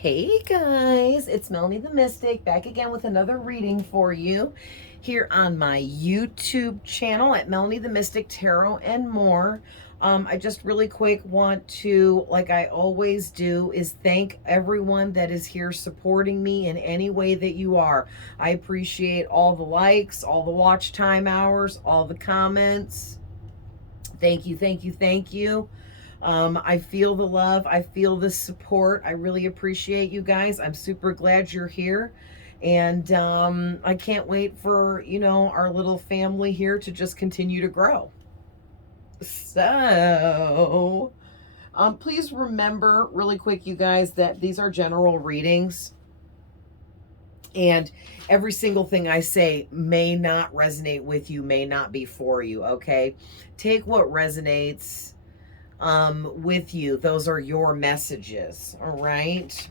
Hey guys, it's Melanie the Mystic back again with another reading for you here on my YouTube channel at Melanie the Mystic Tarot and more. I just really quick want to, like I always do, is thank everyone that is here supporting me in any way that you are. I appreciate all the likes, all the watch time hours, all the comments. Thank you, thank you, thank you. I feel the love. I feel the support. I really appreciate you guys. I'm super glad you're here. And I can't wait for, our little family here to just continue to grow. So, please remember really quick, you guys, that these are general readings. And every single thing I say may not resonate with you, may not be for you, okay? Take what resonates with you. Those are your messages, all right?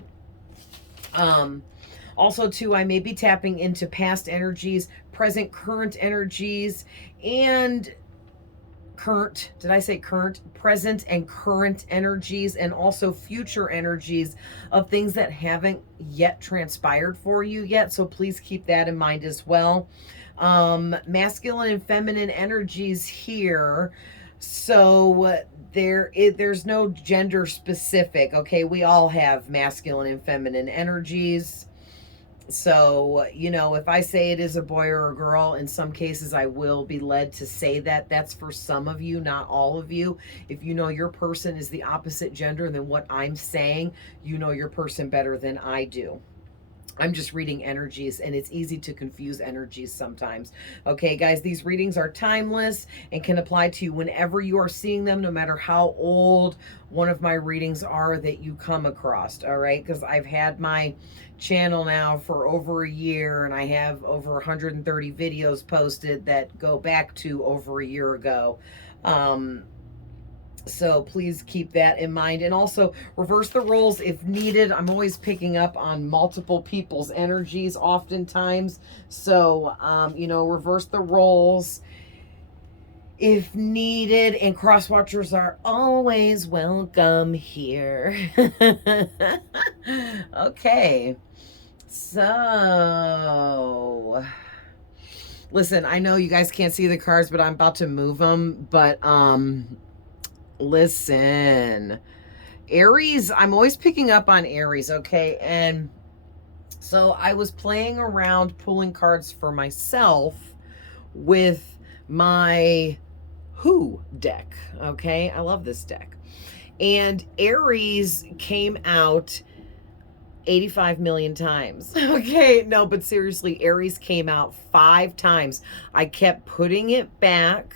Also, too, I may be tapping into past energies, present, current energies, and current, did I say current? Present and current energies, and also future energies of things that haven't yet transpired for you yet. So please keep that in mind as well. Masculine and feminine energies here. So there's no gender specific, okay? We all have masculine and feminine energies. So, if I say it is a boy or a girl, in some cases I will be led to say that. That's for some of you, not all of you. If you know your person is the opposite gender than what I'm saying, you know your person better than I do. I'm just reading energies, and it's easy to confuse energies sometimes. Okay, guys, these readings are timeless and can apply to you whenever you are seeing them, no matter how old one of my readings are that you come across, all right? Because I've had my channel now for over a year, and I have over 130 videos posted that go back to over a year ago. So please keep that in mind. And also reverse the roles if needed. I'm always picking up on multiple people's energies oftentimes. So, reverse the roles if needed. And cross watchers are always welcome here. Okay. So, listen, I know you guys can't see the cards, but I'm about to move them. But, listen, Aries, I'm always picking up on Aries, okay? And so I was playing around pulling cards for myself with my Who deck, okay? I love this deck. And Aries came out 85 million times. Okay, no, but seriously, Aries came out 5 times. I kept putting it back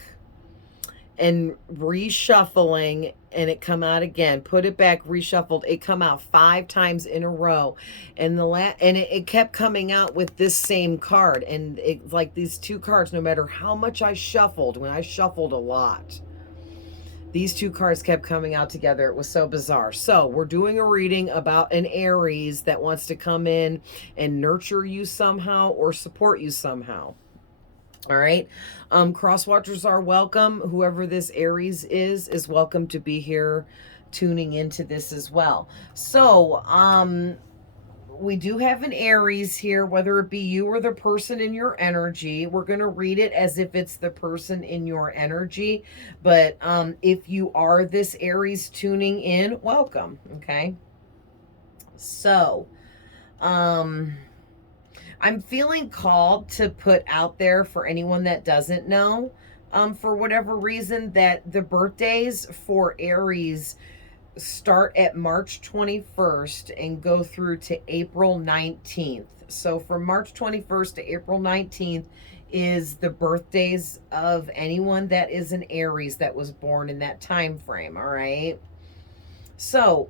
and reshuffling, and it come out again, put it back, reshuffled, it come out 5 times in a row, and it kept coming out with this same card. And it's like these 2 cards, no matter how much I shuffled, when I shuffled a lot, these 2 cards kept coming out together. It was so bizarre. So we're doing a reading about an Aries that wants to come in and nurture you somehow or support you somehow. All right. Cross watchers are welcome. Whoever this Aries is welcome to be here tuning into this as well. So, we do have an Aries here, whether it be you or the person in your energy. We're going to read it as if it's the person in your energy. But if you are this Aries tuning in, welcome. Okay. So, I'm feeling called to put out there for anyone that doesn't know, for whatever reason, that the birthdays for Aries start at March 21st and go through to April 19th. So from March 21st to April 19th is the birthdays of anyone that is an Aries that was born in that time frame, all right? So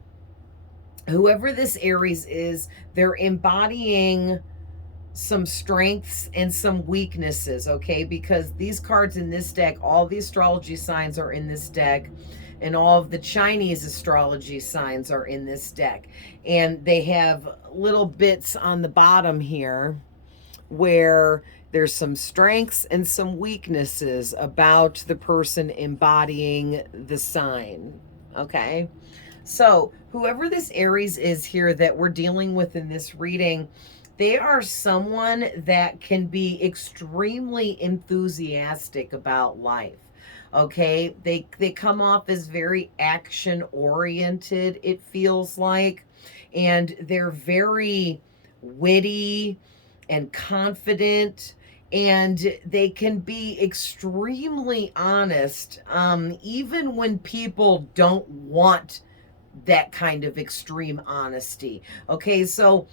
whoever this Aries is, they're embodying some strengths and some weaknesses, okay? Because these cards in this deck, all the astrology signs are in this deck, and all of the Chinese astrology signs are in this deck. And they have little bits on the bottom here where there's some strengths and some weaknesses about the person embodying the sign, okay? So, whoever this Aries is here that we're dealing with in this reading, they are someone that can be extremely enthusiastic about life. Okay, they come off as very action oriented, it feels like, and they're very witty and confident, and they can be extremely honest, even when people don't want that kind of extreme honesty. Okay, so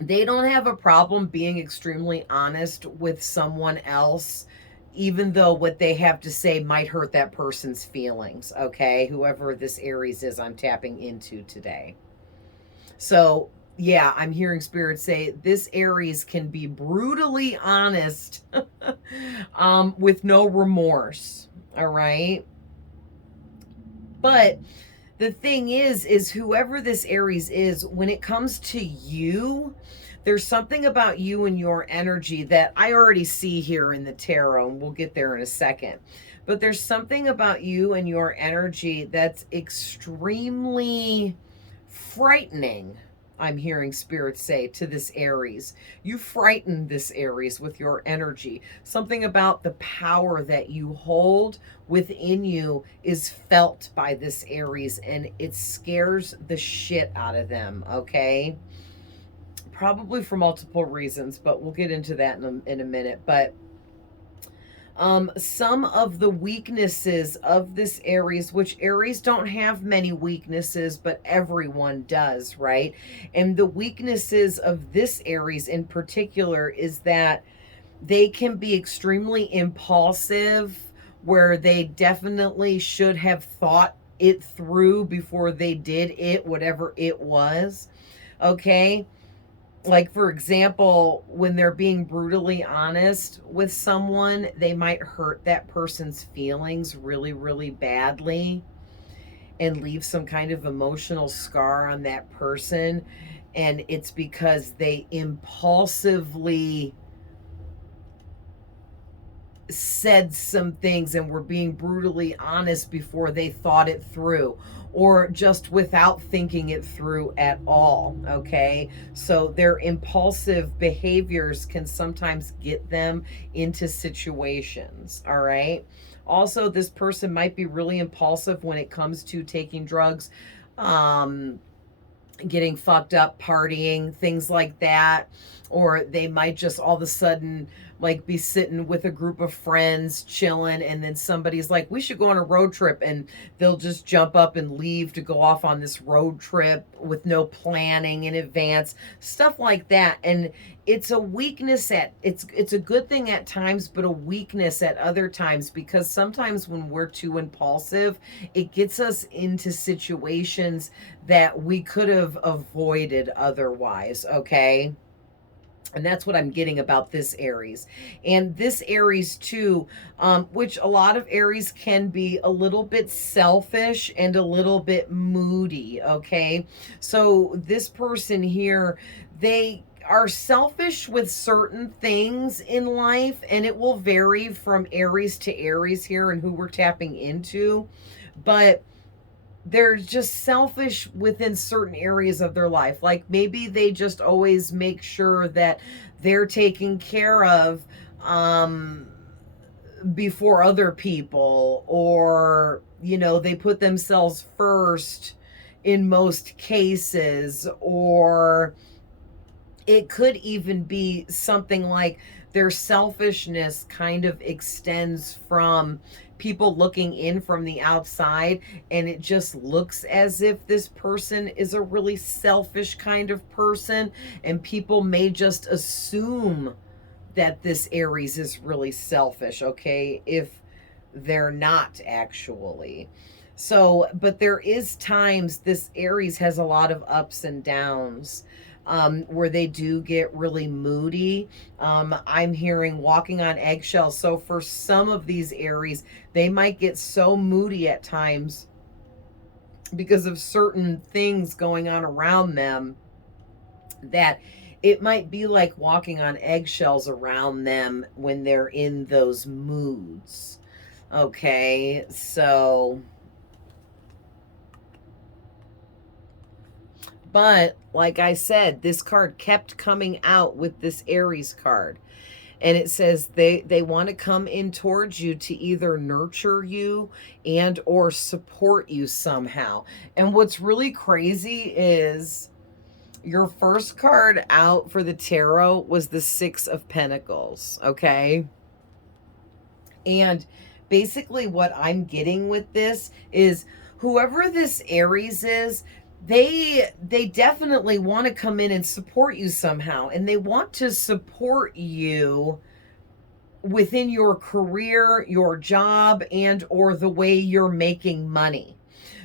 they don't have a problem being extremely honest with someone else, even though what they have to say might hurt that person's feelings. Okay, whoever this Aries is, I'm tapping into today. So, yeah, I'm hearing Spirit say this Aries can be brutally honest with no remorse. All right. But the thing is whoever this Aries is, when it comes to you, there's something about you and your energy that I already see here in the tarot, and we'll get there in a second. But there's something about you and your energy that's extremely frightening. I'm hearing Spirit say to this Aries. You frighten this Aries with your energy. Something about the power that you hold within you is felt by this Aries, and it scares the shit out of them, okay? Probably for multiple reasons, but we'll get into that in a minute. But some of the weaknesses of this Aries, which Aries don't have many weaknesses, but everyone does, right? And the weaknesses of this Aries in particular is that they can be extremely impulsive, where they definitely should have thought it through before they did it, whatever it was. Okay, like, for example, when they're being brutally honest with someone, they might hurt that person's feelings really, really badly and leave some kind of emotional scar on that person. And it's because they impulsively said some things and were being brutally honest before they thought it through, or just without thinking it through at all. Okay, so their impulsive behaviors can sometimes get them into situations. All right, also this person might be really impulsive when it comes to taking drugs, getting fucked up, partying, things like that. Or they might just all of a sudden like be sitting with a group of friends chilling, and then somebody's like, we should go on a road trip, and they'll just jump up and leave to go off on this road trip with no planning in advance, stuff like that. And it's a weakness at it's a good thing at times, but a weakness at other times, because sometimes when we're too impulsive, it gets us into situations that we could have avoided otherwise. Okay, and that's what I'm getting about this Aries. And this Aries too, which a lot of Aries can be a little bit selfish and a little bit moody. Okay, so this person here, they are selfish with certain things in life, and it will vary from Aries to Aries here and who we're tapping into. But they're just selfish within certain areas of their life. Like, maybe they just always make sure that they're taken care of before other people, or, they put themselves first in most cases. Or it could even be something like their selfishness kind of extends from people looking in from the outside, and it just looks as if this person is a really selfish kind of person, and people may just assume that this Aries is really selfish, okay, if they're not actually. So, but there is times this Aries has a lot of ups and downs, where they do get really moody. I'm hearing walking on eggshells. So for some of these Aries, they might get so moody at times because of certain things going on around them, that it might be like walking on eggshells around them when they're in those moods. Okay, so But like I said, this card kept coming out with this Aries card. And it says they want to come in towards you to either nurture you and or support you somehow. And what's really crazy is your first card out for the tarot was the Six of Pentacles, okay? And basically what I'm getting with this is whoever this Aries is, they definitely want to come in and support you somehow, and they want to support you within your career, your job, and or the way you're making money.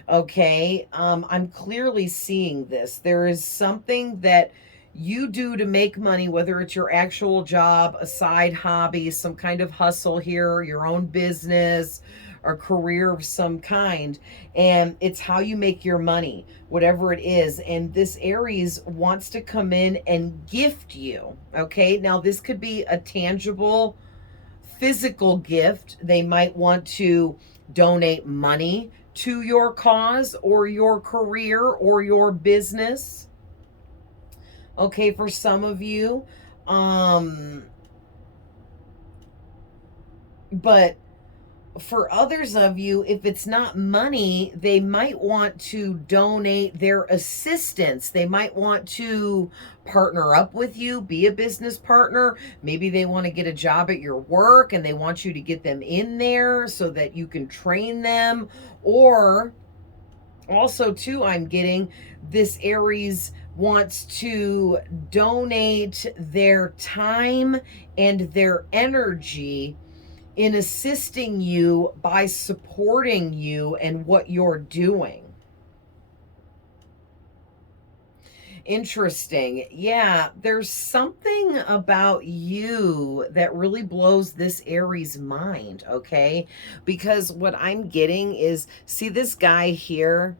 Okay, I'm clearly seeing this. There is something that you do to make money, whether it's your actual job, a side hobby, some kind of hustle here, your own business, or career of some kind, and it's how you make your money, whatever it is. And this Aries wants to come in and gift you. Okay, now this could be a tangible physical gift. They might want to donate money to your cause or your career or your business. Okay, for some of you. But for others of you, if it's not money, they might want to donate their assistance. They might want to partner up with you, be a business partner. Maybe they want to get a job at your work and they want you to get them in there so that you can train them. Or also, too, I'm getting this Aries wants to donate their time and their energy in assisting you by supporting you and what you're doing. Interesting. Yeah, there's something about you that really blows this Aries mind, okay? Because what I'm getting is, see this guy here?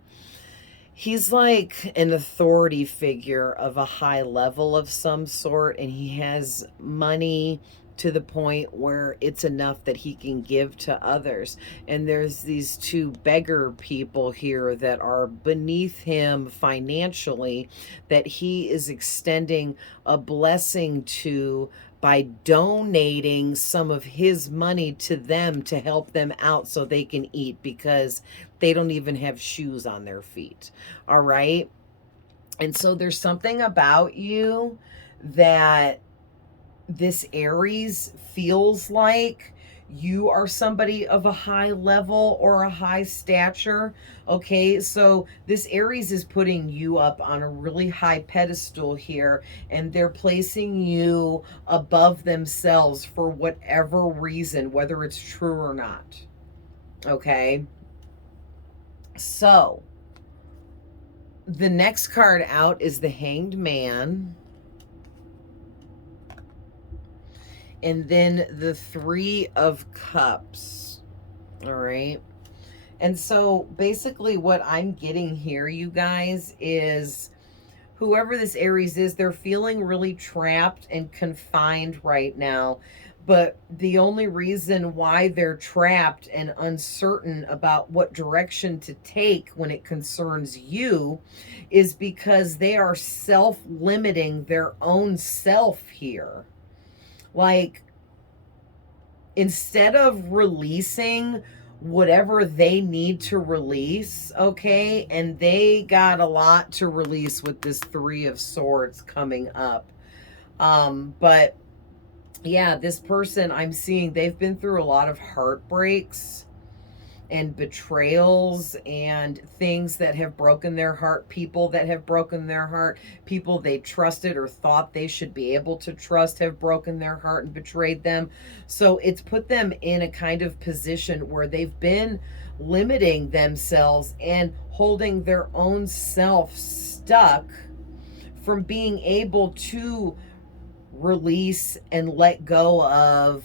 He's like an authority figure of a high level of some sort, and he has money to the point where it's enough that he can give to others. And there's these two beggar people here that are beneath him financially that he is extending a blessing to by donating some of his money to them to help them out so they can eat, because they don't even have shoes on their feet. All right. And so there's something about you that this Aries feels like you are somebody of a high level or a high stature. Okay, so this Aries is putting you up on a really high pedestal here, and they're placing you above themselves for whatever reason, whether it's true or not. Okay, so the next card out is the Hanged Man. And then the Three of Cups. All right. And so basically what I'm getting here, you guys, is whoever this Aries is, they're feeling really trapped and confined right now. But the only reason why they're trapped and uncertain about what direction to take when it concerns you is because they are self-limiting their own self here. Like, instead of releasing whatever they need to release, okay, and they got a lot to release with this Three of Swords coming up. But yeah, this person I'm seeing, they've been through a lot of heartbreaks and betrayals and things that have broken their heart, people that have broken their heart, people they trusted or thought they should be able to trust have broken their heart and betrayed them. So it's put them in a kind of position where they've been limiting themselves and holding their own self stuck from being able to release and let go of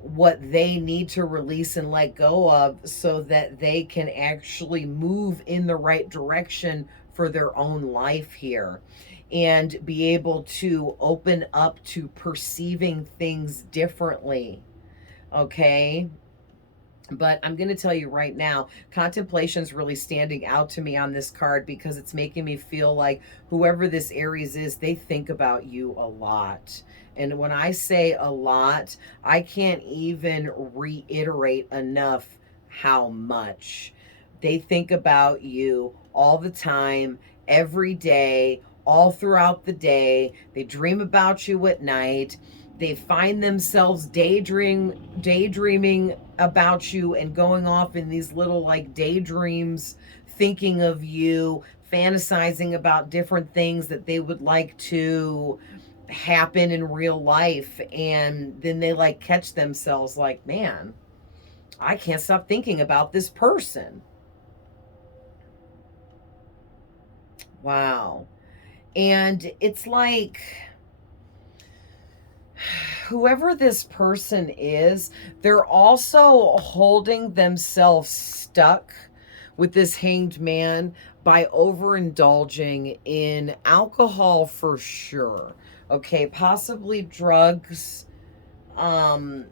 what they need to release and let go of so that they can actually move in the right direction for their own life here and be able to open up to perceiving things differently. Okay. But I'm going to tell you right now, contemplation's really standing out to me on this card because it's making me feel like whoever this Aries is, they think about you a lot. And when I say a lot, I can't even reiterate enough how much. They think about you all the time, every day, all throughout the day. They dream about you at night. They find themselves daydreaming about you and going off in these little like daydreams, thinking of you, fantasizing about different things that they would like to happen in real life. And then they like catch themselves like, man, I can't stop thinking about this person. Wow. And it's like, whoever this person is, they're also holding themselves stuck with this hanged man by overindulging in alcohol for sure. Okay, possibly drugs. Um,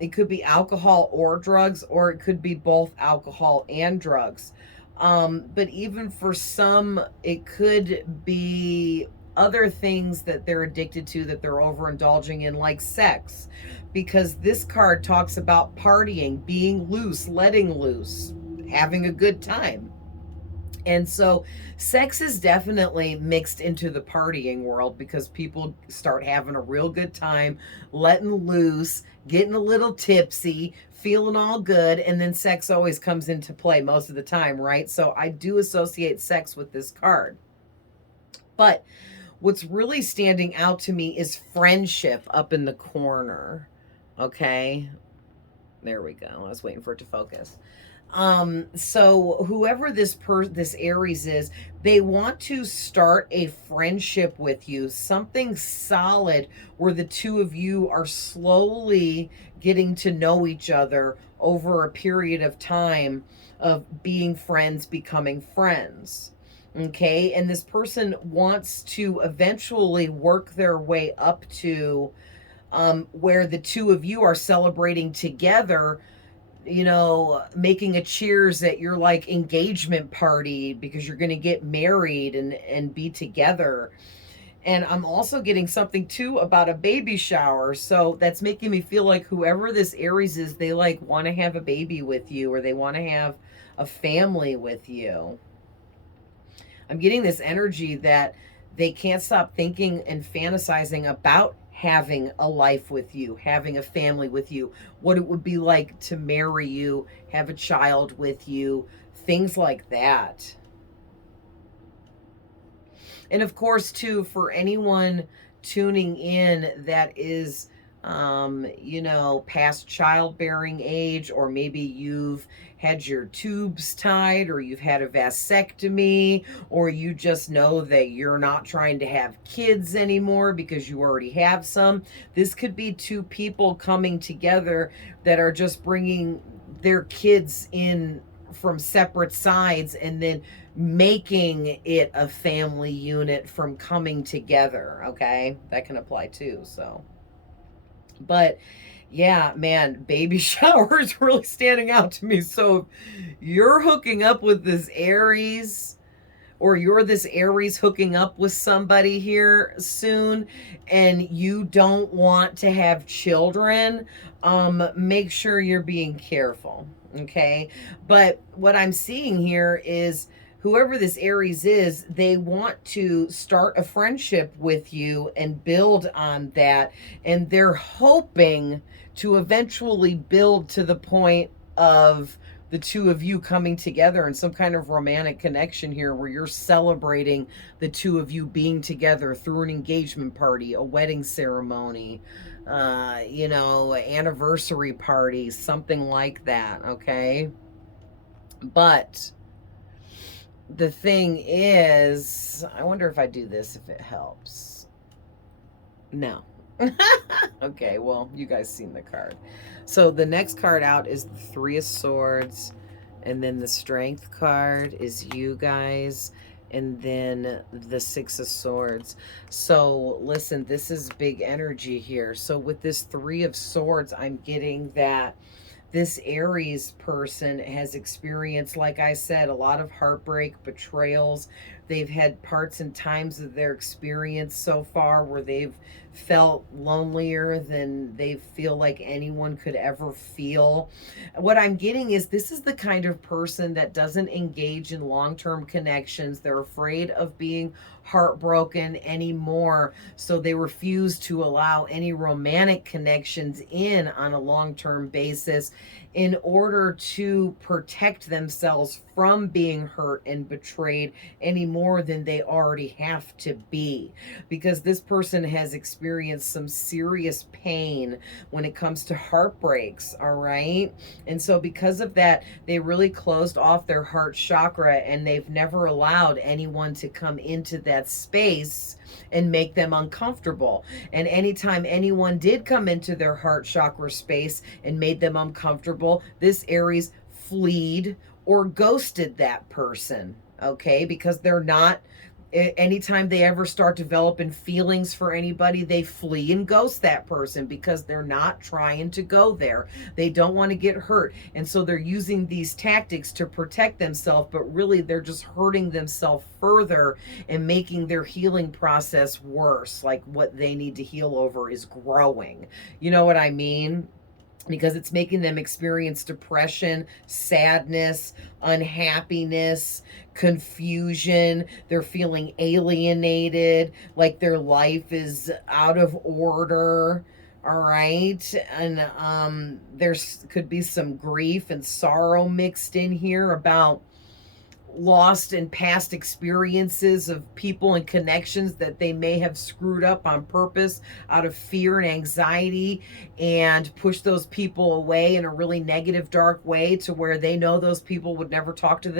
it could be alcohol or drugs, or it could be both alcohol and drugs. But even for some, it could be other things that they're addicted to that they're overindulging in, like sex. Because this card talks about partying, being loose, letting loose, having a good time. And so sex is definitely mixed into the partying world because people start having a real good time, letting loose, getting a little tipsy, feeling all good, and then sex always comes into play most of the time, right? So I do associate sex with this card. But what's really standing out to me is friendship up in the corner. Okay? There we go. I was waiting for it to focus. So whoever this Aries is, they want to start a friendship with you, something solid where the two of you are slowly getting to know each other over a period of time of being friends, becoming friends. Okay, and this person wants to eventually work their way up to where the two of you are celebrating together, you know, making a cheers at your like engagement party because you're going to get married and be together. And I'm also getting something too about a baby shower. So that's making me feel like whoever this Aries is, they like want to have a baby with you, or they want to have a family with you. I'm getting this energy that they can't stop thinking and fantasizing about having a life with you, having a family with you, what it would be like to marry you, have a child with you, things like that. And of course, too, for anyone tuning in that is, you know, past childbearing age, or maybe you've had your tubes tied, or you've had a vasectomy, or you just know that you're not trying to have kids anymore because you already have some. This could be two people coming together that are just bringing their kids in from separate sides and then making it a family unit from coming together. Okay, that can apply too. So, but yeah, man, baby shower is really standing out to me. So you're hooking up with this Aries, or you're this Aries hooking up with somebody here soon, and you don't want to have children, make sure you're being careful. Okay, but what I'm seeing here is whoever this Aries is, they want to start a friendship with you and build on that, and they're hoping to eventually build to the point of the two of you coming together in some kind of romantic connection here, where you're celebrating the two of you being together through an engagement party, a wedding ceremony, you know, anniversary party, something like that. Okay, but the thing is, I wonder if I do this, if it helps. No. Okay, well, you guys seen the card. So the next card out is the Three of Swords, and then the Strength card is you guys, and then the Six of Swords. So listen, this is big energy here. So with this Three of Swords, I'm getting that this Aries person has experienced, like I said, a lot of heartbreak, betrayals. They've had parts and times of their experience so far where they've felt lonelier than they feel like anyone could ever feel. What I'm getting is this is the kind of person that doesn't engage in long-term connections. They're afraid of being heartbroken anymore, so they refuse to allow any romantic connections in on a long-term basis in order to protect themselves from being hurt and betrayed any more than they already have to be, because this person has experienced some serious pain when it comes to heartbreaks, all right? And so because of that, they really closed off their heart chakra, and they've never allowed anyone to come into that space and make them uncomfortable. And anytime anyone did come into their heart chakra space and made them uncomfortable, this Aries fleed or ghosted that person, okay? Because they're not, anytime they ever start developing feelings for anybody, they flee and ghost that person because they're not trying to go there. They don't want to get hurt. And so they're using these tactics to protect themselves, but really they're just hurting themselves further and making their healing process worse. Like what they need to heal over is growing. You know what I mean? Because it's making them experience depression, sadness, unhappiness, confusion. They're feeling alienated, like their life is out of order. All right. And there's could be some grief and sorrow mixed in here about lost and past experiences of people and connections that they may have screwed up on purpose out of fear and anxiety, and push those people away in a really negative, dark way to where they know those people would never talk to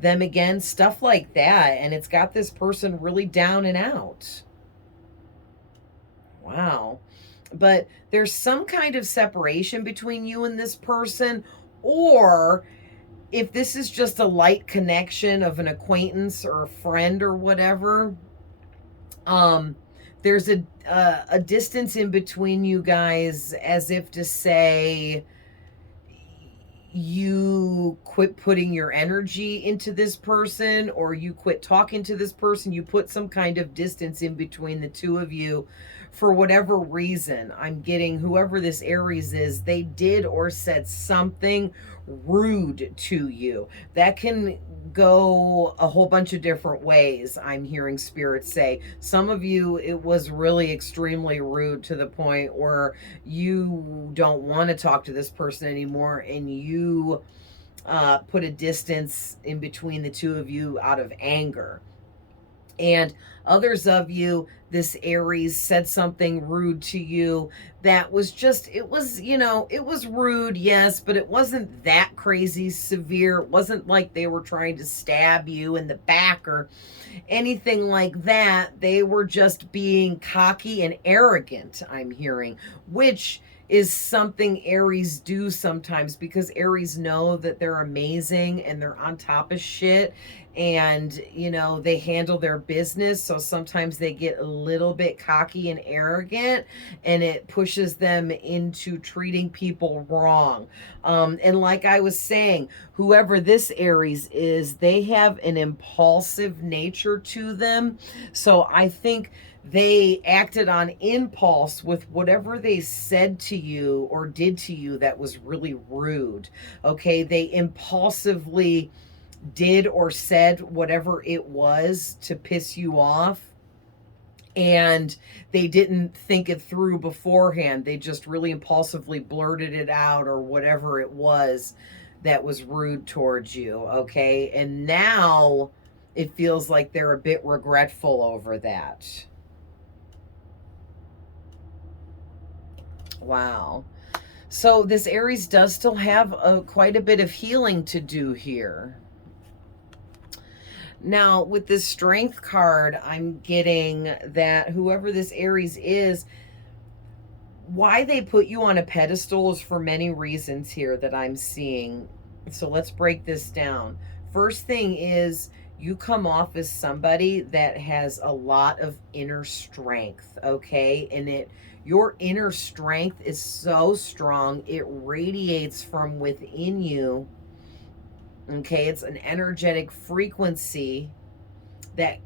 them again, stuff like that. And it's got this person really down and out. Wow. But there's some kind of separation between you and this person, or if this is just a light connection of an acquaintance or a friend or whatever, there's a distance in between you guys, as if to say you quit putting your energy into this person, or you quit talking to this person. You put some kind of distance in between the two of you for whatever reason. I'm getting whoever this Aries is, they did or said something rude to you. That can go a whole bunch of different ways. I'm hearing spirits say some of you, it was really extremely rude to the point where you don't want to talk to this person anymore, and you put a distance in between the two of you out of anger. And others of you, this Aries said something rude to you that was just, it was, it was rude, yes, but it wasn't that crazy severe. It wasn't like they were trying to stab you in the back or anything like that. They were just being cocky and arrogant, I'm hearing, which is something Aries do sometimes, because Aries know that they're amazing and they're on top of shit, and they handle their business. So sometimes they get a little bit cocky and arrogant, and it pushes them into treating people wrong. And like I was saying, whoever this Aries is, they have an impulsive nature to them. So I think they acted on impulse with whatever they said to you or did to you that was really rude. Okay, they impulsively did or said whatever it was to piss you off, and they didn't think it through beforehand. They just really impulsively blurted it out, or whatever it was that was rude towards you. Okay, and now it feels like they're a bit regretful over that. Wow. So this Aries does still have quite a bit of healing to do here. Now, with this Strength card, I'm getting that whoever this Aries is, why they put you on a pedestal is for many reasons here that I'm seeing. So let's break this down. First thing is, you come off as somebody that has a lot of inner strength, okay? And your inner strength is so strong, it radiates from within you, okay? It's an energetic frequency that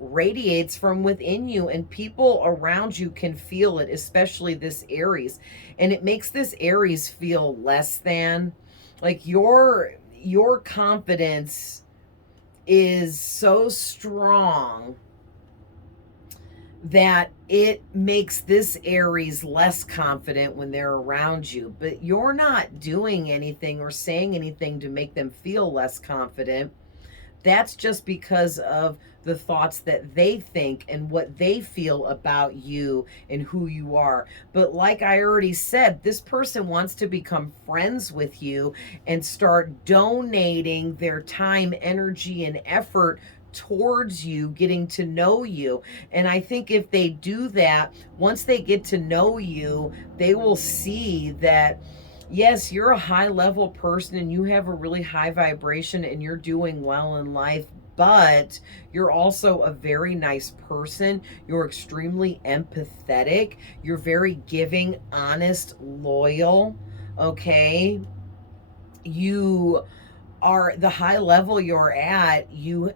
radiates from within you, and people around you can feel it, especially this Aries. And it makes this Aries feel less than, like your confidence is so strong that it makes this Aries less confident when they're around you. But you're not doing anything or saying anything to make them feel less confident. That's just because of the thoughts that they think and what they feel about you and who you are. But like I already said, this person wants to become friends with you and start donating their time, energy, and effort towards you, getting to know you. And I think if they do that, once they get to know you, they will see that yes, you're a high level person and you have a really high vibration and you're doing well in life, but you're also a very nice person. You're extremely empathetic. You're very giving, honest, loyal. Okay. You are the high level you're at. You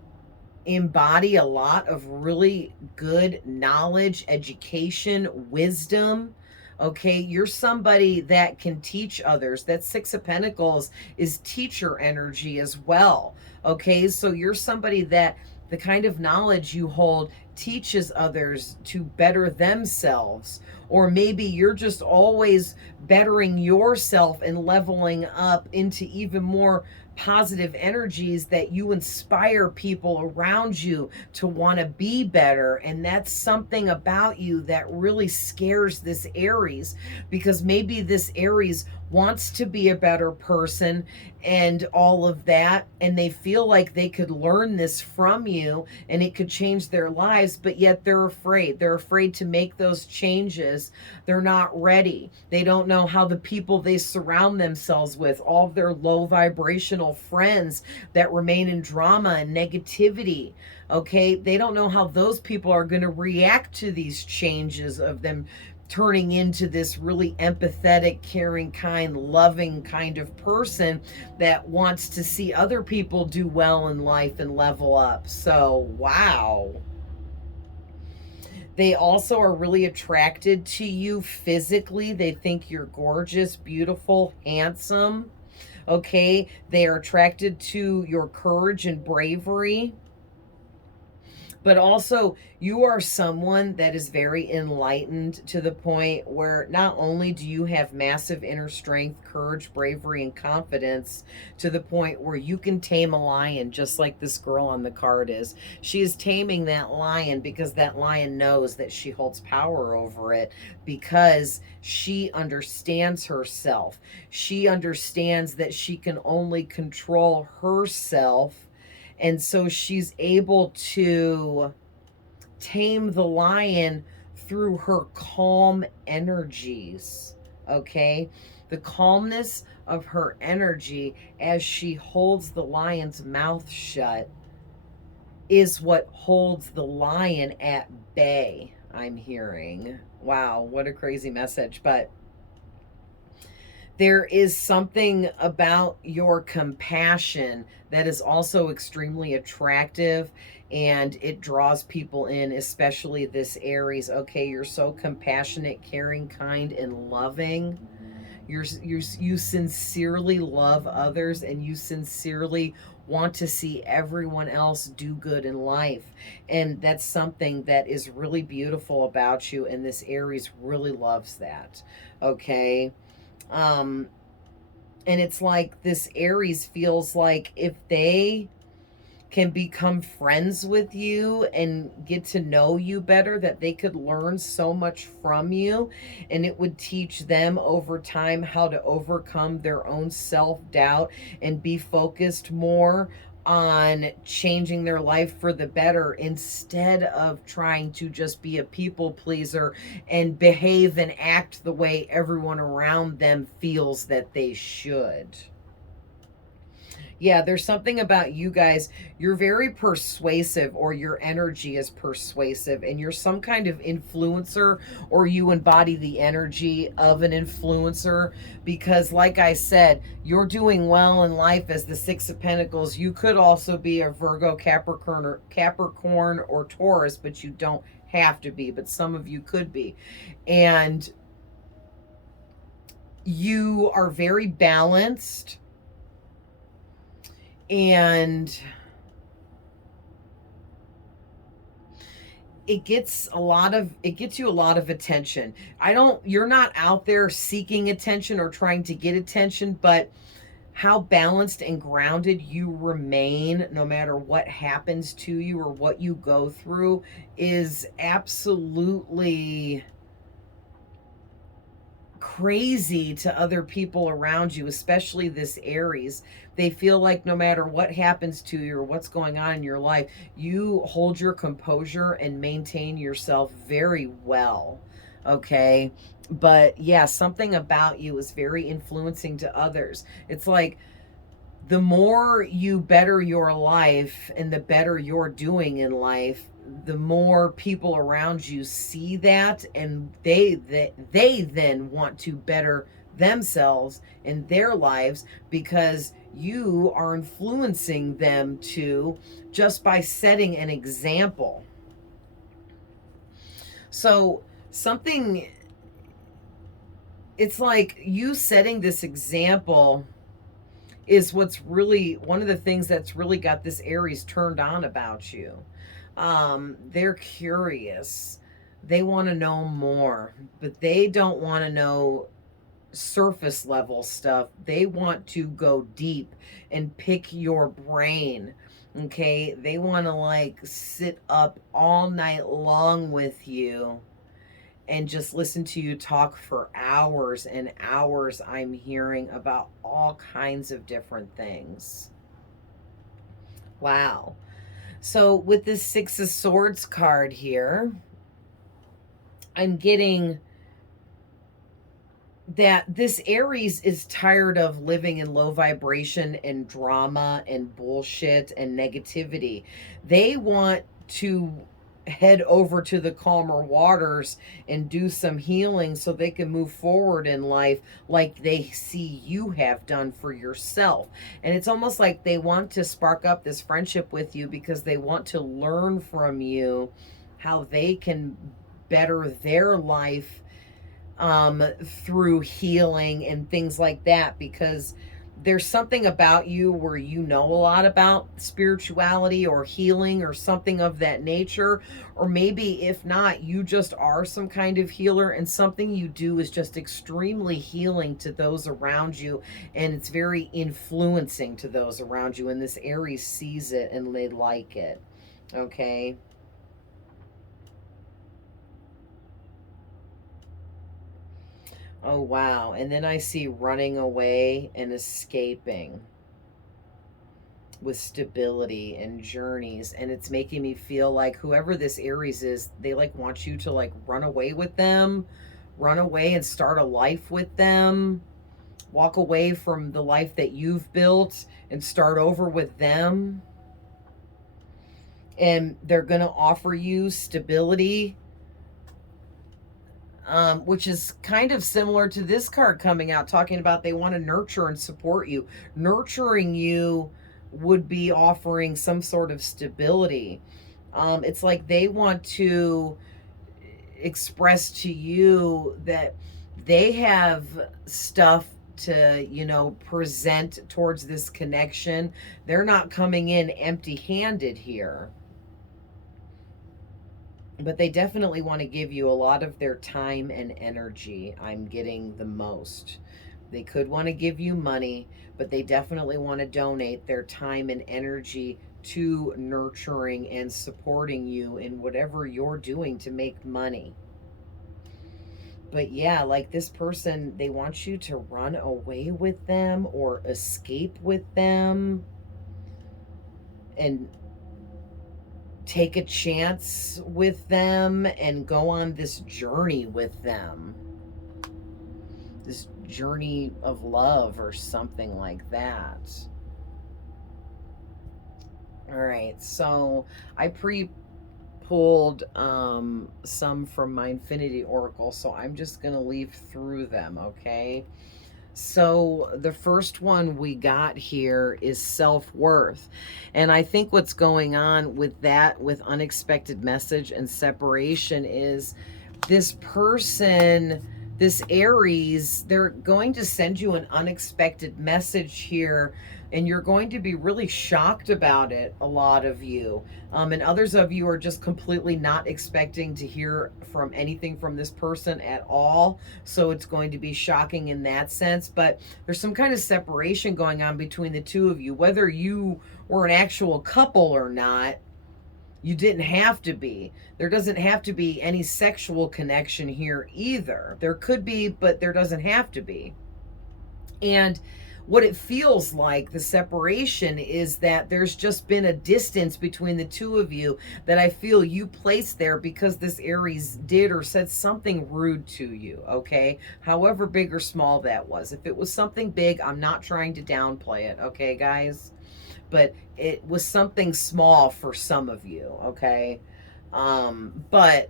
embody a lot of really good knowledge, education, wisdom. Okay, you're somebody that can teach others. That Six of Pentacles is teacher energy as well. Okay, so you're somebody that the kind of knowledge you hold teaches others to better themselves. Or maybe you're just always bettering yourself and leveling up into even more positive energies that you inspire people around you to want to be better. And that's something about you that really scares this Aries, because maybe this Aries wants to be a better person and all of that, and they feel like they could learn this from you and it could change their lives, but yet they're afraid to make those changes. They're not ready. They don't know how the people they surround themselves with, all of their low vibrational friends that remain in drama and negativity, okay, they don't know how those people are going to react to these changes of them turning into this really empathetic, caring, kind, loving kind of person that wants to see other people do well in life and level up. So, wow. They also are really attracted to you physically. They think you're gorgeous, beautiful, handsome. Okay, they are attracted to your courage and bravery. But also, you are someone that is very enlightened to the point where not only do you have massive inner strength, courage, bravery, and confidence, to the point where you can tame a lion, just like this girl on the card is. She is taming that lion because that lion knows that she holds power over it, because she understands herself. She understands that she can only control herself, and so she's able to tame the lion through her calm energies. Okay? The calmness of her energy as she holds the lion's mouth shut is what holds the lion at bay, I'm hearing. Wow, what a crazy message. But there is something about your compassion that is also extremely attractive, and it draws people in, especially this Aries. Okay, you're so compassionate, caring, kind, and loving. You sincerely love others, and you sincerely want to see everyone else do good in life. And that's something that is really beautiful about you, and this Aries really loves that. Okay? Um, and it's like this Aries feels like if they can become friends with you and get to know you better, that they could learn so much from you, and it would teach them over time how to overcome their own self-doubt and be focused more on changing their life for the better, instead of trying to just be a people pleaser and behave and act the way everyone around them feels that they should. Yeah, there's something about you guys. You're very persuasive, or your energy is persuasive, and you're some kind of influencer, or you embody the energy of an influencer. Because, like I said, you're doing well in life as the Six of Pentacles. You could also be a Virgo, Capricorn, or Taurus, but you don't have to be. But some of you could be. And you are very balanced, and it gets you a lot of attention. You're not out there seeking attention or trying to get attention, but how balanced and grounded you remain no matter what happens to you or what you go through is absolutely crazy to other people around you, especially this Aries. They feel like no matter what happens to you or what's going on in your life, you hold your composure and maintain yourself very well. Okay. But yeah, something about you is very influencing to others. It's like the more you better your life and the better you're doing in life, the more people around you see that, and they then want to better themselves in their lives because you are influencing them to, just by setting an example. So something, it's like you setting this example is what's really one of the things that's really got this Aries turned on about you. They're curious. They want to know more, but they don't want to know surface level stuff. They want to go deep and pick your brain. Okay. They want to like sit up all night long with you and just listen to you talk for hours and hours. I'm hearing about all kinds of different things. Wow. So with this Six of Swords card here, I'm getting that this Aries is tired of living in low vibration and drama and bullshit and negativity. They want to head over to the calmer waters and do some healing so they can move forward in life like they see you have done for yourself. And it's almost like they want to spark up this friendship with you because they want to learn from you how they can better their life through healing and things like that, because there's something about you where you know a lot about spirituality or healing or something of that nature. Or maybe if not, you just are some kind of healer, and something you do is just extremely healing to those around you, and it's very influencing to those around you, and this Aries sees it and they like it. Okay. Oh, wow. And then I see running away and escaping with stability and journeys. And it's making me feel like whoever this Aries is, they like want you to like run away with them, run away and start a life with them, walk away from the life that you've built and start over with them. And they're going to offer you stability, which is kind of similar to this card coming out, talking about they want to nurture and support you. Nurturing you would be offering some sort of stability. It's like they want to express to you that they have stuff to, present towards this connection. They're not coming in empty-handed here. But they definitely want to give you a lot of their time and energy. I'm getting the most. They could want to give you money, but they definitely want to donate their time and energy to nurturing and supporting you in whatever you're doing to make money. But yeah, like this person, they want you to run away with them or escape with them and take a chance with them and go on this journey with them. This journey of love or something like that. All right, so I pulled some from my Infinity Oracle, so I'm just going to leaf through them, okay? So the first one we got here is self-worth. And I think what's going on with that, with unexpected message and separation, is this person, this Aries, they're going to send you an unexpected message here, and you're going to be really shocked about it, a lot of you. And others of you are just completely not expecting to hear from anything from this person at all. So it's going to be shocking in that sense. But there's some kind of separation going on between the two of you, whether you were an actual couple or not. You didn't have to be. There doesn't have to be any sexual connection here either. There could be, but there doesn't have to be. And what it feels like, the separation, is that there's just been a distance between the two of you that I feel you placed there because this Aries did or said something rude to you, okay? However big or small that was. If it was something big, I'm not trying to downplay it, okay, guys? But it was something small for some of you, okay? But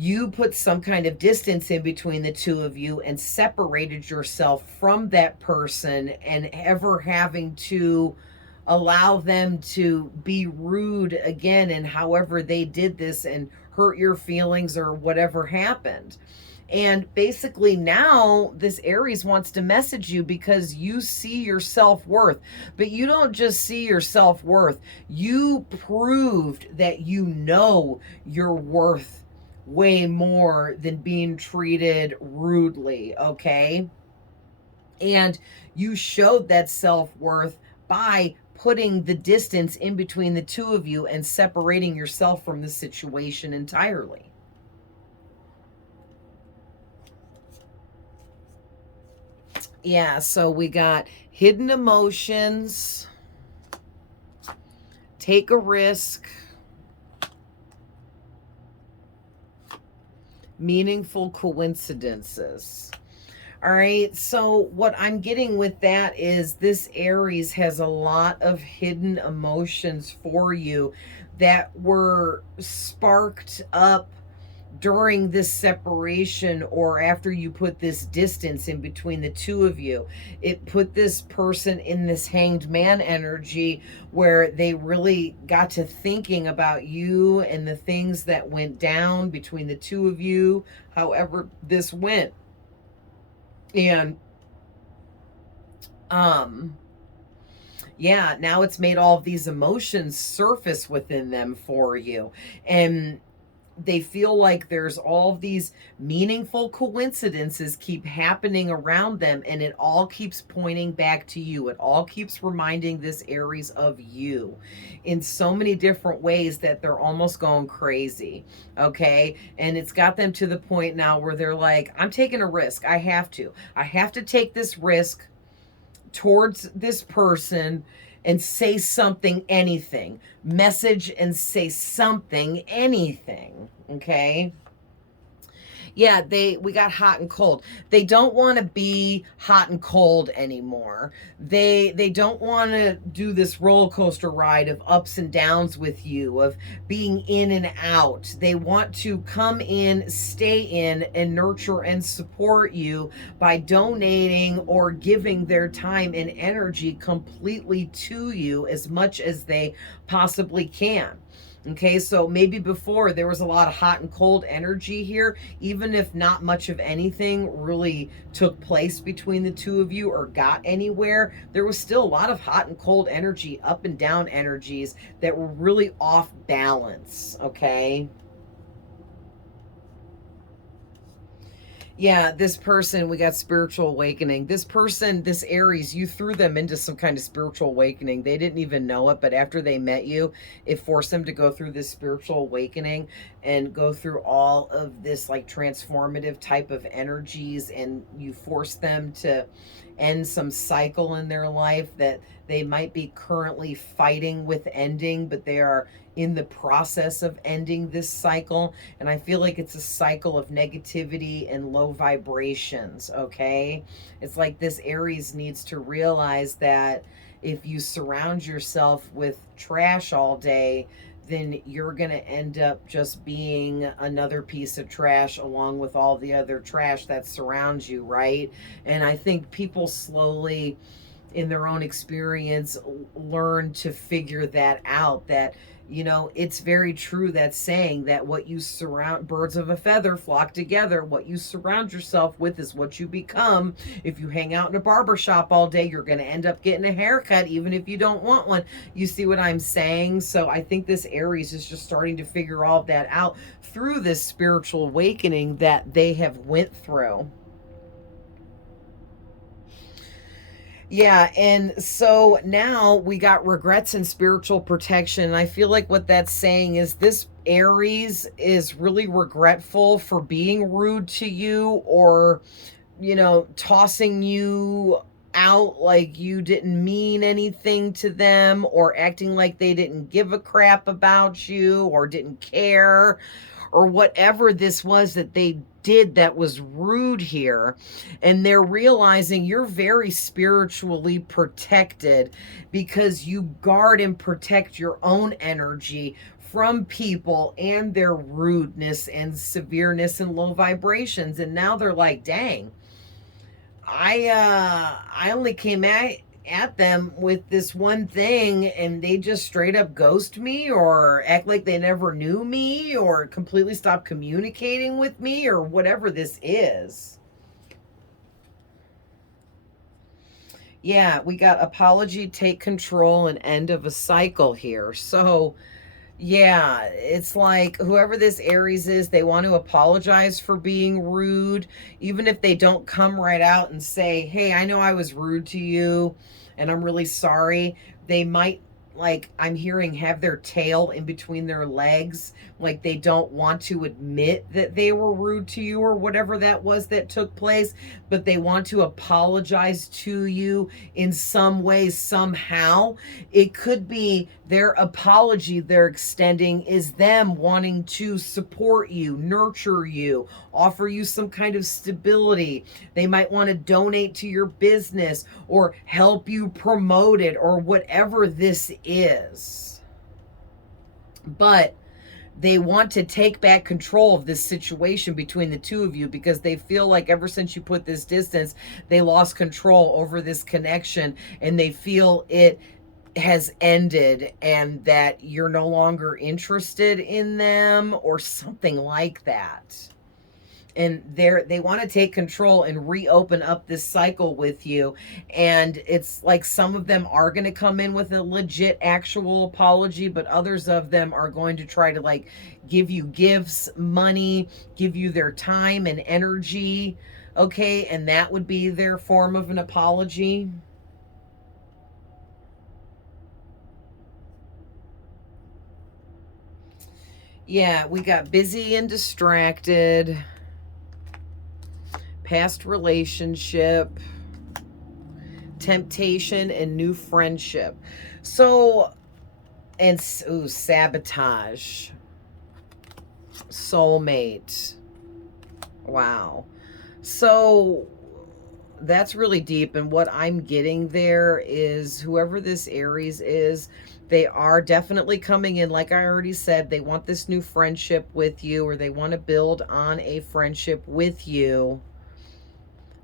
you put some kind of distance in between the two of you and separated yourself from that person, and ever having to allow them to be rude again, and however they did this and hurt your feelings or whatever happened. And basically now this Aries wants to message you because you see your self-worth. But you don't just see your self-worth. You proved that you know your worth way more than being treated rudely, okay? And you showed that self-worth by putting the distance in between the two of you and separating yourself from the situation entirely. Yeah, so we got hidden emotions, take a risk, meaningful coincidences. All right, so what I'm getting with that is this Aries has a lot of hidden emotions for you that were sparked up during this separation, or after you put this distance in between the two of you. It put this person in this hanged man energy where they really got to thinking about you and the things that went down between the two of you, however this went. And yeah, now it's made all of these emotions surface within them for you. And they feel like there's all these meaningful coincidences keep happening around them, and it all keeps pointing back to you. It all keeps reminding this Aries of you in so many different ways that they're almost going crazy, okay? And it's got them to the point now where they're like, I'm taking a risk. I have to take this risk towards this person and say something, anything. Message and say something, anything, okay? Yeah, we got hot and cold. They don't want to be hot and cold anymore. They don't want to do this roller coaster ride of ups and downs with you, of being in and out. They want to come in, stay in, and nurture and support you by donating or giving their time and energy completely to you as much as they possibly can. Okay, so maybe before there was a lot of hot and cold energy here, even if not much of anything really took place between the two of you or got anywhere, there was still a lot of hot and cold energy, up and down energies that were really off balance, okay? Yeah, this person, we got spiritual awakening. This person, this Aries, you threw them into some kind of spiritual awakening. They didn't even know it, but after they met you, it forced them to go through this spiritual awakening and go through all of this like transformative type of energies, and you forced them to end some cycle in their life that they might be currently fighting with ending, but they are in the process of ending this cycle. And I feel like it's a cycle of negativity and low vibrations, okay? It's like this Aries needs to realize that if you surround yourself with trash all day, then you're going to end up just being another piece of trash along with all the other trash that surrounds you, right? And I think people slowly, in their own experience, learn to figure that out, that it's very true, that saying that what you surround, birds of a feather flock together, what you surround yourself with is what you become. If you hang out in a barber shop all day, you're going to end up getting a haircut even if you don't want one. You see what I'm saying? So I think this Aries is just starting to figure all of that out through this spiritual awakening that they have went through. Yeah, and so now we got regrets and spiritual protection. And I feel like what that's saying is this Aries is really regretful for being rude to you, or, tossing you out like you didn't mean anything to them, or acting like they didn't give a crap about you or didn't care, or whatever this was that they did that was rude here. And they're realizing you're very spiritually protected because you guard and protect your own energy from people and their rudeness and severeness and low vibrations. And now they're like, dang, I only came at them with this one thing, and they just straight up ghost me or act like they never knew me or completely stop communicating with me or whatever this is. Yeah, we got apology, take control, and end of a cycle here. So yeah, it's like whoever this Aries is, they want to apologize for being rude, even if they don't come right out and say, hey, I know I was rude to you and I'm really sorry. They might, like I'm hearing, have their tail in between their legs, like they don't want to admit that they were rude to you or whatever that was that took place, but they want to apologize to you in some way, somehow. It could be their apology they're extending is them wanting to support you, nurture you, offer you some kind of stability. They might want to donate to your business or help you promote it or whatever this is. But they want to take back control of this situation between the two of you because they feel like ever since you put this distance, they lost control over this connection, and they feel it has ended and that you're no longer interested in them or something like that. And they want to take control and reopen up this cycle with you. And it's like some of them are going to come in with a legit actual apology, but others of them are going to try to like give you gifts, money, give you their time and energy. Okay, and that would be their form of an apology. Yeah, we got busy and distracted, past relationship, temptation, and new friendship. So, and ooh, sabotage, soulmate. Wow. So that's really deep. And what I'm getting there is whoever this Aries is, they are definitely coming in. Like I already said, they want this new friendship with you, or they want to build on a friendship with you.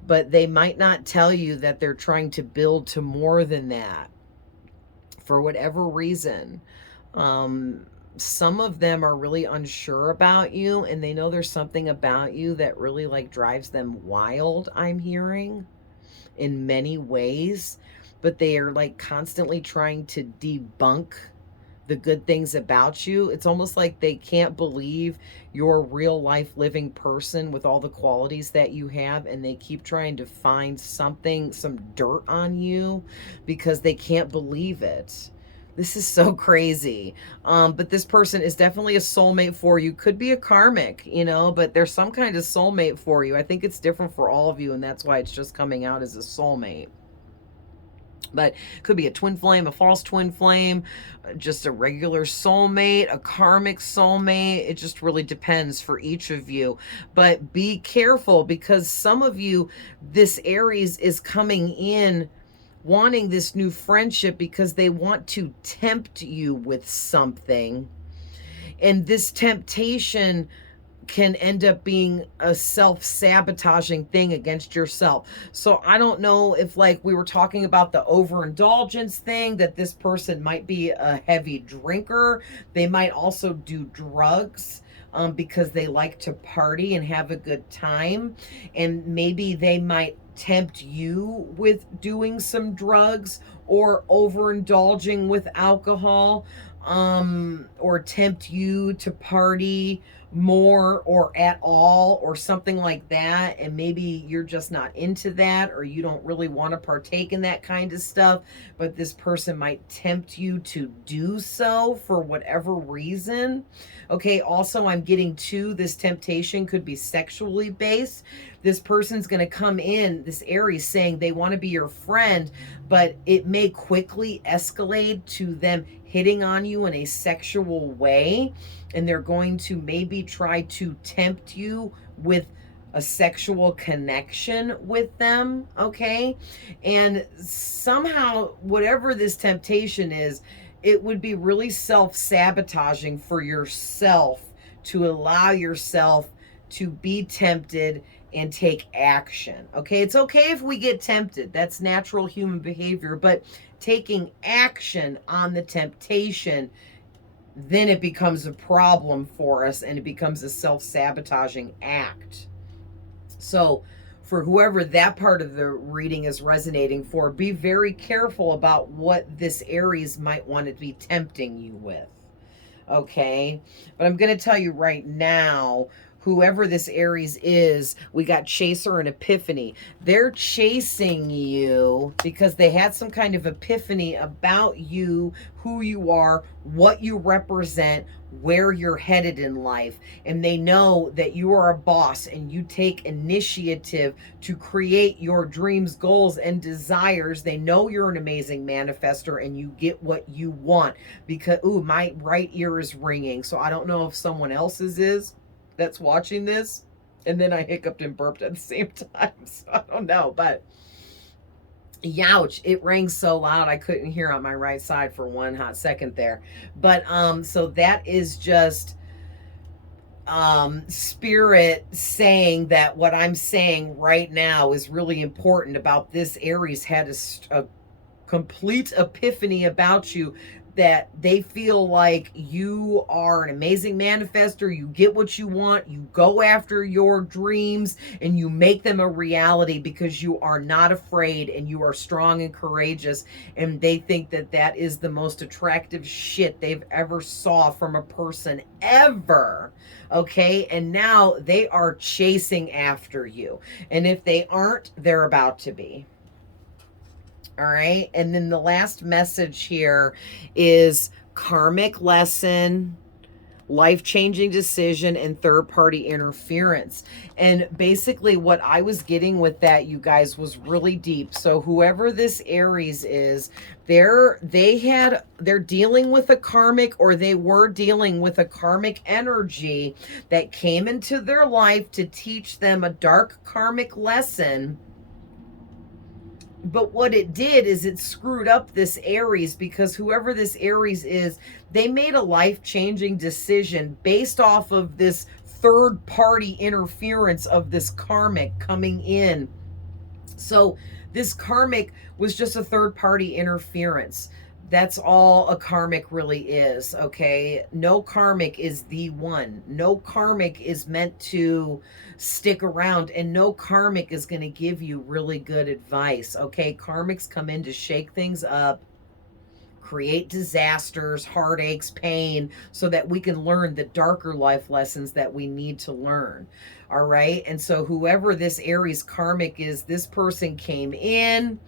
But they might not tell you that they're trying to build to more than that for whatever reason. Some of them are really unsure about you, and they know there's something about you that really like drives them wild, I'm hearing, in many ways. But they are like constantly trying to debunk the good things about you. It's almost like they can't believe you're a real life living person with all the qualities that you have, and they keep trying to find something, some dirt on you, because they can't believe it. This is so crazy. But this person is definitely a soulmate for you. Could be a karmic, but there's some kind of soulmate for you. I think it's different for all of you, and that's why it's just coming out as a soulmate. But could be a twin flame, a false twin flame, just a regular soulmate, a karmic soulmate. It just really depends for each of you. But be careful, because some of you, this Aries is coming in wanting this new friendship because they want to tempt you with something. And this temptation can end up being a self-sabotaging thing against yourself. So I don't know if, like we were talking about the overindulgence thing, that this person might be a heavy drinker. They might also do drugs because they like to party and have a good time. And maybe they might tempt you with doing some drugs or overindulging with alcohol, or tempt you to party more or at all or something like that, and maybe you're just not into that, or you don't really want to partake in that kind of stuff, but this person might tempt you to do so for whatever reason. Okay, also I'm getting to this temptation could be sexually based. This person's going to come in, this Aries, saying they want to be your friend, but it may quickly escalate to them hitting on you in a sexual way, and they're going to maybe try to tempt you with a sexual connection with them, okay? And somehow, whatever this temptation is, it would be really self-sabotaging for yourself to allow yourself to be tempted and take action, okay? It's okay if we get tempted. That's natural human behavior, but taking action on the temptation, then it becomes a problem for us and it becomes a self-sabotaging act. So for whoever that part of the reading is resonating for, be very careful about what this Aries might want to be tempting you with. Okay, but I'm going to tell you right now, whoever this Aries is, we got Chaser and Epiphany. They're chasing you because they had some kind of epiphany about you, who you are, what you represent, where you're headed in life. And they know that you are a boss and you take initiative to create your dreams, goals, and desires. They know you're an amazing manifester and you get what you want. Because, ooh, my right ear is ringing. So I don't know if someone else's is that's watching this. And then I hiccuped and burped at the same time. So I don't know, but youch, it rang so loud I couldn't hear on my right side for one hot second there. But so that is just spirit saying that what I'm saying right now is really important about this Aries. Had a complete epiphany about you, that they feel like you are an amazing manifester. You get what you want, you go after your dreams, and you make them a reality because you are not afraid and you are strong and courageous. And they think that that is the most attractive shit they've ever saw from a person ever. Okay, and now they are chasing after you, and if they aren't, they're about to be. All right. And then the last message here is karmic lesson, life-changing decision, and third-party interference. And basically what I was getting with that, you guys, was really deep. So whoever this Aries is, they're dealing with a karmic, or they were dealing with a karmic energy that came into their life to teach them a dark karmic lesson. But what it did is it screwed up this Aries, because whoever this Aries is, they made a life-changing decision based off of this third-party interference of this karmic coming in. So this karmic was just a third-party interference. That's all a karmic really is, okay? No karmic is the one. No karmic is meant to stick around, and no karmic is going to give you really good advice, okay? Karmics come in to shake things up, create disasters, heartaches, pain, so that we can learn the darker life lessons that we need to learn. All right. And so whoever this Aries karmic is, this person came in,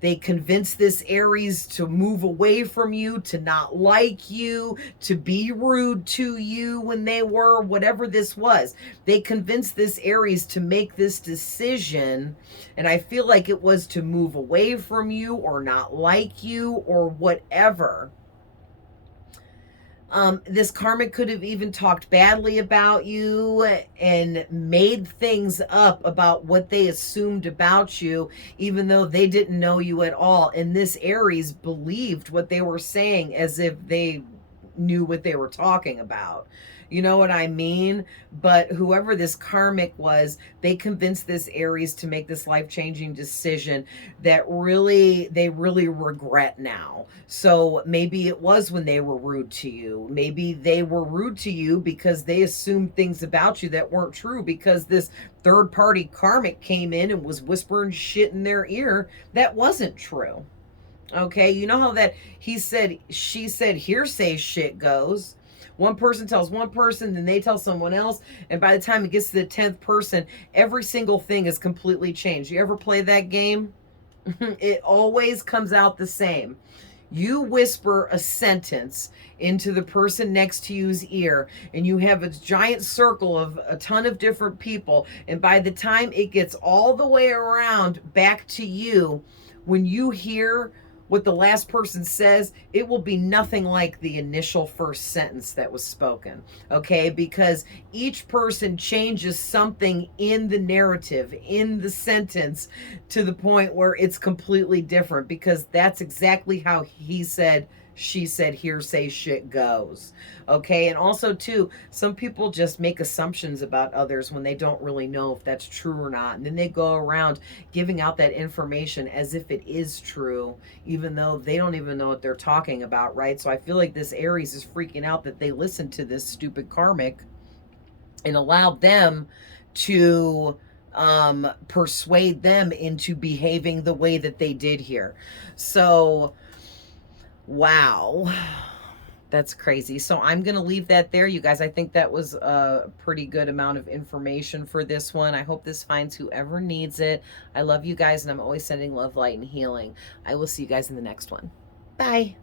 they convinced this Aries to move away from you, to not like you, to be rude to you when they were, whatever this was. They convinced this Aries to make this decision. And I feel like it was to move away from you or not like you or whatever. This karmic could have even talked badly about you and made things up about what they assumed about you, even though they didn't know you at all. And this Aries believed what they were saying as if they knew what they were talking about. You know what I mean? But whoever this karmic was, they convinced this Aries to make this life-changing decision that they really regret now. So maybe it was when they were rude to you. Maybe they were rude to you because they assumed things about you that weren't true, because this third-party karmic came in and was whispering shit in their ear that wasn't true. Okay, you know how that she said hearsay shit goes. One person tells one person, then they tell someone else, and by the time it gets to the 10th person, every single thing is completely changed. You ever play that game? It always comes out the same. You whisper a sentence into the person next to you's ear, and you have a giant circle of a ton of different people, and by the time it gets all the way around back to you, when you hear what the last person says, it will be nothing like the initial first sentence that was spoken. Okay, because each person changes something in the narrative, in the sentence, to the point where it's completely different, because that's exactly how he said, she said, hearsay shit goes. Okay, and also too, some people just make assumptions about others when they don't really know if that's true or not, and then they go around giving out that information as if it is true, even though they don't even know what they're talking about, right? So I feel like this Aries is freaking out that they listened to this stupid karmic and allowed them to persuade them into behaving the way that they did here. So wow, that's crazy. So I'm going to leave that there, you guys. I think that was a pretty good amount of information for this one. I hope this finds whoever needs it. I love you guys, and I'm always sending love, light, and healing. I will see you guys in the next one. Bye.